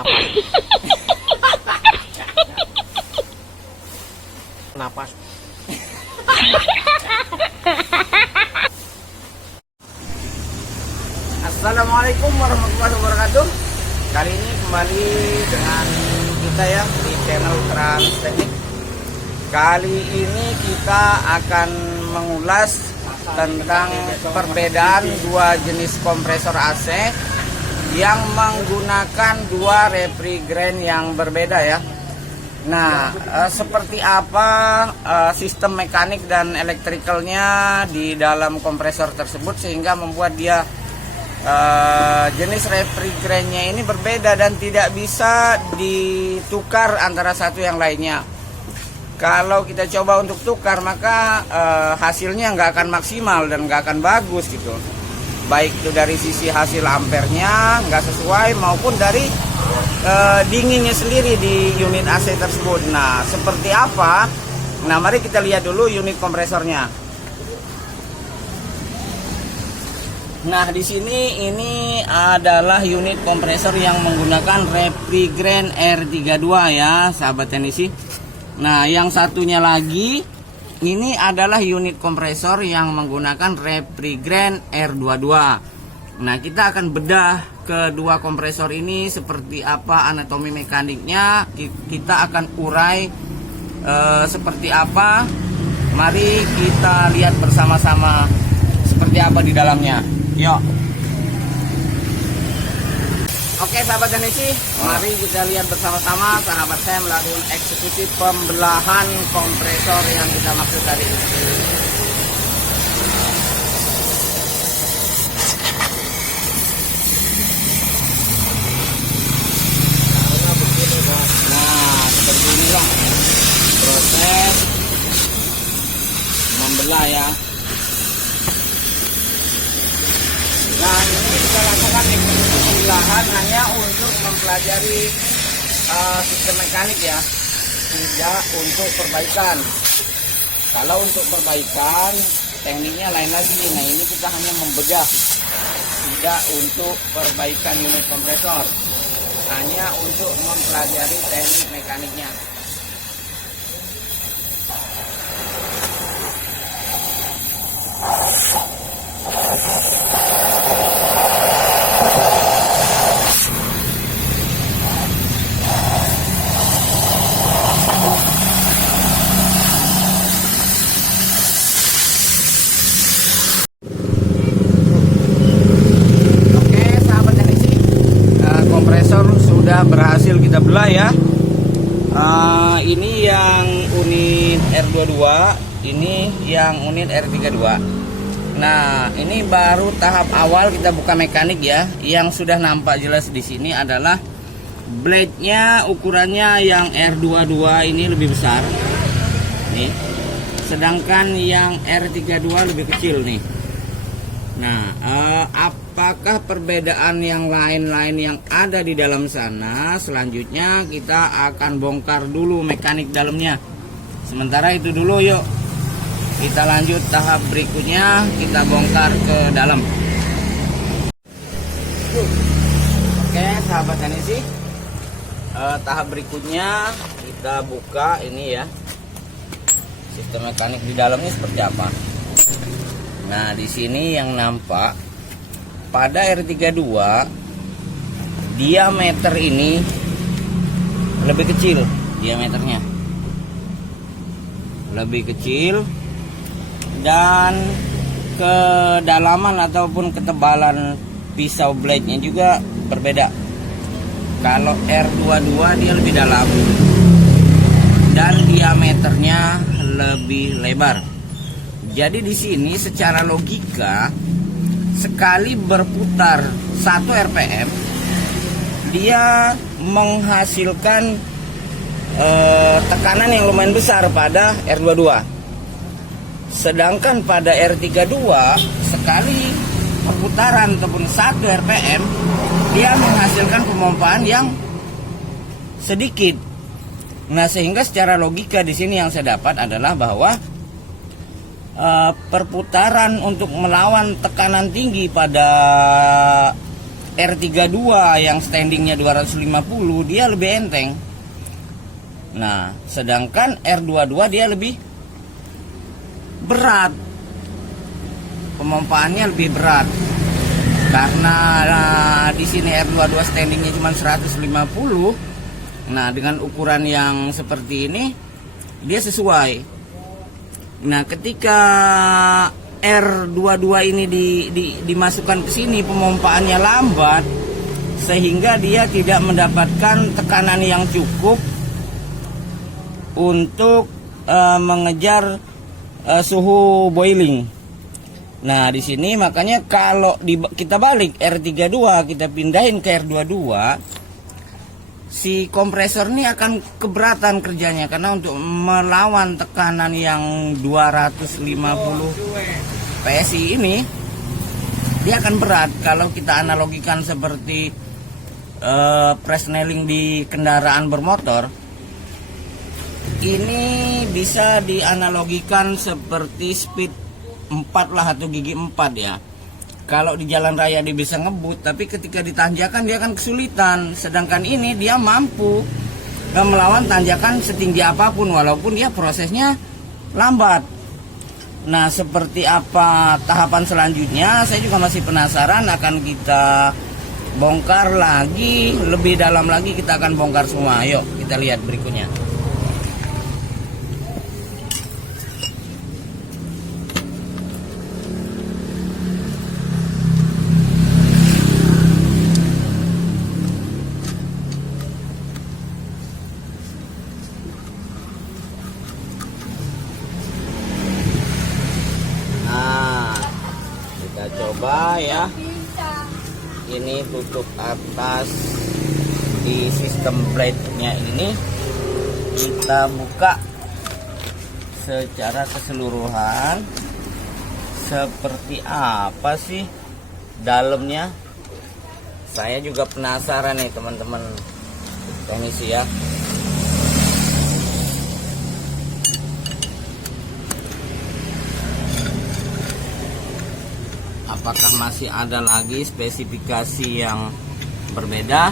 napas. Napas. Assalamualaikum warahmatullahi wabarakatuh. Kali ini kembali dengan kita ya di channel Trans Teknik. Kali ini kita akan mengulas tentang perbedaan dua jenis kompresor AC yang menggunakan dua refrigerant yang berbeda ya. Nah, seperti apa sistem mekanik dan elektrikalnya di dalam kompresor tersebut sehingga membuat dia jenis refrigerantnya ini berbeda dan tidak bisa ditukar antara satu yang lainnya. Kalau kita coba untuk tukar maka hasilnya nggak akan maksimal dan nggak akan bagus gitu. Baik itu dari sisi hasil ampernya nggak sesuai maupun dari dinginnya sendiri di unit AC tersebut. Nah, seperti apa? Nah, mari kita lihat dulu unit kompresornya. Nah, di sini ini adalah unit kompresor yang menggunakan refrigerant R32 ya, sahabat teknisi. Nah, yang satunya lagi ini adalah unit kompresor yang menggunakan refrigerant R22. Nah, kita akan bedah kedua kompresor ini seperti apa anatomi mekaniknya. Kita akan urai seperti apa. Mari kita lihat bersama-sama seperti apa di dalamnya. Yuk. Oke sahabat teknisi, mari kita lihat bersama-sama sahabat saya melakukan eksekusi pembelahan kompresor yang kita maksud tadi. Nah, seperti inilah proses membelah ya. Nah, ini kita lakukan eksekusi pembelahan hanya untuk mempelajari sistem mekanik ya, tidak untuk perbaikan. Kalau untuk perbaikan tekniknya lain lagi. Nah, ini kita hanya membedah, tidak untuk perbaikan unit kompresor, hanya untuk mempelajari teknik mekaniknya. Sudah berhasil kita belah ya. Ini yang unit R22, ini yang unit R32. Nah, ini baru tahap awal kita buka mekanik ya. Yang sudah nampak jelas di sini adalah blade-nya ukurannya yang R22 ini lebih besar. Nih. Sedangkan yang R32 lebih kecil nih. Nah, apakah perbedaan yang lain-lain yang ada di dalam sana? Selanjutnya kita akan bongkar dulu mekanik dalamnya. Sementara itu dulu yuk. Kita lanjut tahap berikutnya, kita bongkar ke dalam. Oke, sahabat teknisi. Tahap berikutnya kita buka ini ya. Sistem mekanik di dalamnya seperti apa? Nah, di sini yang nampak pada R32 diameter ini lebih kecil, diameternya lebih kecil dan kedalaman ataupun ketebalan pisau blade-nya juga berbeda. Kalau R22 dia lebih dalam dan diameternya lebih lebar. Jadi di sini secara logika sekali berputar 1 RPM dia menghasilkan tekanan yang lumayan besar pada R22. Sedangkan pada R32 sekali perputaran ataupun 1 RPM dia menghasilkan pemompaan yang sedikit. Nah, sehingga secara logika di sini yang saya dapat adalah bahwa perputaran untuk melawan tekanan tinggi pada R32 yang standingnya 250 dia lebih enteng. Nah, sedangkan R22 dia lebih berat, pemompaannya lebih berat karena di sini R22 standingnya cuma 150. Nah, dengan ukuran yang seperti ini dia sesuai. Nah, ketika R22 ini dimasukkan ke sini, pemompaannya lambat sehingga dia tidak mendapatkan tekanan yang cukup untuk mengejar suhu boiling. Nah, di sini makanya kalau kita balik R32 kita pindahin ke R22, si kompresor ini akan keberatan kerjanya karena untuk melawan tekanan yang 250 PSI ini dia akan berat. Kalau kita analogikan seperti presneling di kendaraan bermotor, ini bisa dianalogikan seperti speed 4 lah atau gigi 4 ya. Kalau di jalan raya dia bisa ngebut, tapi ketika ditanjakan dia akan kesulitan. Sedangkan ini dia mampu melawan tanjakan setinggi apapun walaupun dia prosesnya lambat. Nah, seperti apa tahapan selanjutnya saya juga masih penasaran, akan kita bongkar lagi, lebih dalam lagi kita akan bongkar semua. Yuk kita lihat berikutnya. Coba ya, ini tutup atas di sistem blade-nya ini kita buka secara keseluruhan. Seperti apa sih dalamnya? Saya juga penasaran nih teman-teman teknisi ya. Apakah masih ada lagi spesifikasi yang berbeda?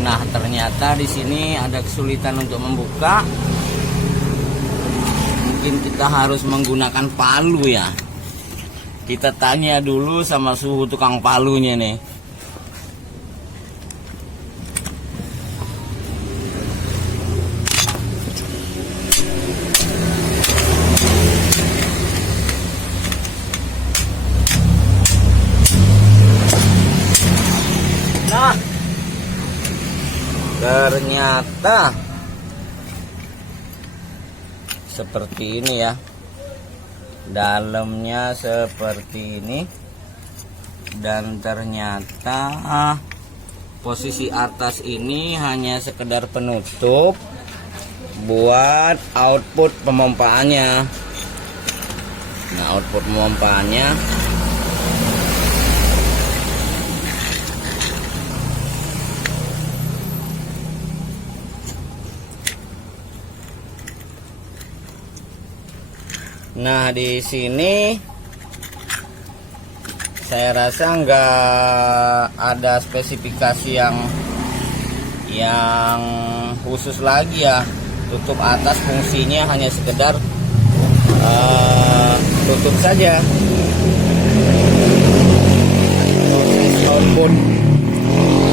Nah, ternyata di sini ada kesulitan untuk membuka. Mungkin kita harus menggunakan palu ya. Kita tanya dulu sama suhu tukang palunya nih. Nah, ternyata seperti ini ya, dalamnya seperti ini, dan ternyata posisi atas ini hanya sekedar penutup buat output pemompaannya. Nah, output pemompaannya nah di sini saya rasa nggak ada spesifikasi yang khusus lagi ya. Tutup atas fungsinya hanya sekedar tutup saja. Proses output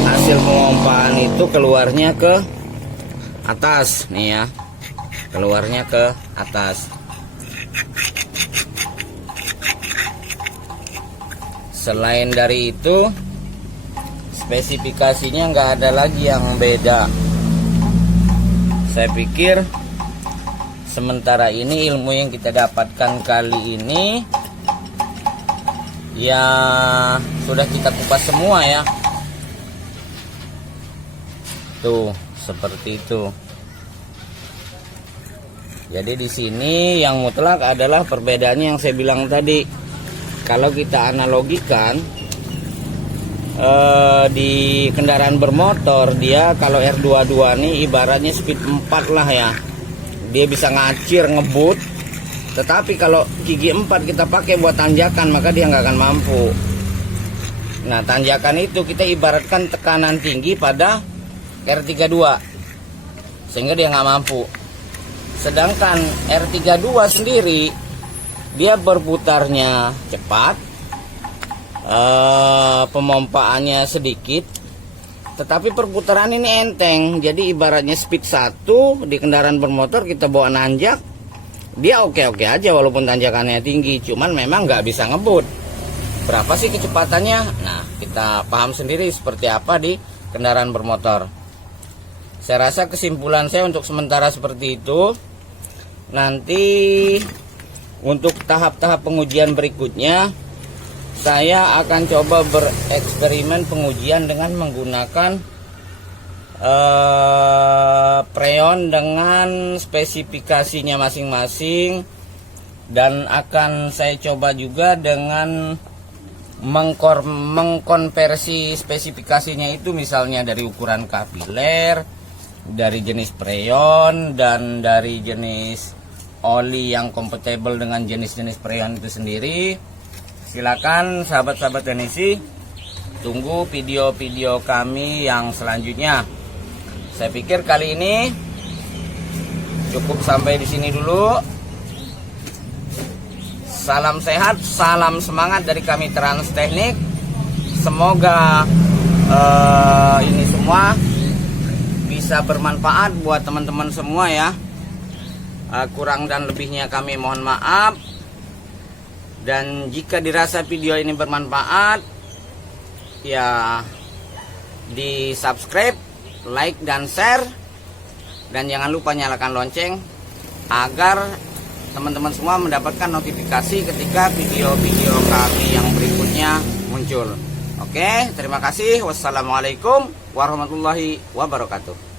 hasil pemompaan itu keluarnya ke atas nih ya, keluarnya ke atas. Selain dari itu, spesifikasinya nggak ada lagi yang beda. Saya pikir sementara ini ilmu yang kita dapatkan kali ini ya sudah kita kupas semua ya. Tuh, seperti itu. Jadi di sini yang mutlak adalah perbedaannya yang saya bilang tadi. Kalau kita analogikan di kendaraan bermotor, dia kalau R22 nih ibaratnya speed 4 lah ya. Dia bisa ngacir, ngebut. Tetapi kalau gigi 4 kita pakai buat tanjakan, maka dia nggak akan mampu. Nah, tanjakan itu kita ibaratkan tekanan tinggi pada R32 sehingga dia nggak mampu. Sedangkan R32 sendiri dia berputarnya cepat, pemompaannya sedikit, tetapi perputaran ini enteng. Jadi ibaratnya speed 1 di kendaraan bermotor kita bawa nanjak, dia oke-oke aja walaupun tanjakannya tinggi, cuman memang nggak bisa ngebut. Berapa sih kecepatannya? Nah, kita paham sendiri seperti apa di kendaraan bermotor. Saya rasa kesimpulan saya untuk sementara seperti itu. Nanti untuk tahap-tahap pengujian berikutnya, saya akan coba bereksperimen pengujian dengan menggunakan preon dengan spesifikasinya masing-masing, dan akan saya coba juga dengan mengkonversi spesifikasinya itu, misalnya dari ukuran kapiler, dari jenis preon, dan dari jenis oli yang kompatibel dengan jenis-jenis preon itu sendiri. Silakan sahabat-sahabat teknisi, tunggu video-video kami yang selanjutnya. Saya pikir kali ini cukup sampai di sini dulu. Salam sehat, salam semangat dari kami Trans Teknik. Semoga ini semua bisa bermanfaat buat teman-teman semua ya. Kurang dan lebihnya kami mohon maaf. Dan jika dirasa video ini bermanfaat, ya di subscribe, like dan share, dan jangan lupa nyalakan lonceng agar teman-teman semua mendapatkan notifikasi ketika video-video kami yang berikutnya muncul. Oke, terima kasih. Wassalamualaikum warahmatullahi wabarakatuh.